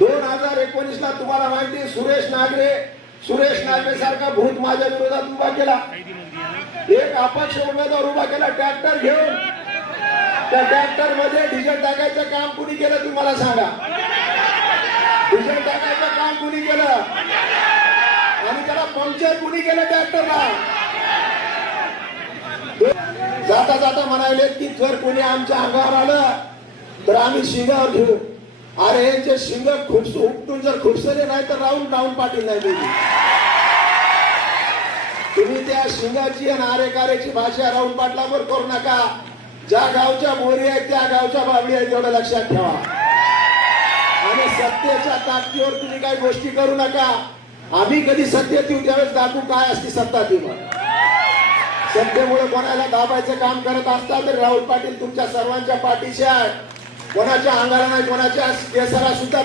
2019 ला तुम्हाला माहिती सुरेश नागरे सारखा भूत माझ्या विरोधात उभा केला, एक अपक्ष उमेदवार उभा केला ट्रॅक्टर घेऊन. त्या ट्रॅक्टर मध्ये डिझेल टाकायचं काम कुणी केलं तुम्हाला सांगा? डिझेल टाकायचं काम कुणी केलं आणि त्याला पंक्चर कुणी केलं ट्रॅक्टरला? जाता जाता म्हणाले की जर कोणी आमच्या अंगावर आलं तर आम्ही शिंगावर घेऊ. अरे यांचे शिंग उपटून जर खुपसले नाही तर राहुल पाटील नाही दिली. तुम्ही त्या शिंगाची आणि आरेकारेची भाषा राहुल पाटलावर करू नका. ज्या गावच्या बोरी आहेत त्या गावच्या बाबडी आहेत एवढं लक्षात ठेवा. आणि सत्तेच्या ताकदीवर तुम्ही काही गोष्टी करू नका. आम्ही कधी सत्तेत येऊ त्यावेळेस दाखवू काय असते सत्ता ती. सत्तेमुळे कोणाला दाबायचं काम करत असतात तर राहुल पाटील तुमच्या सर्वांच्या पाठीशी आहे. कोणाच्या अंगाला नाही कोणाच्या केसाला सुद्धा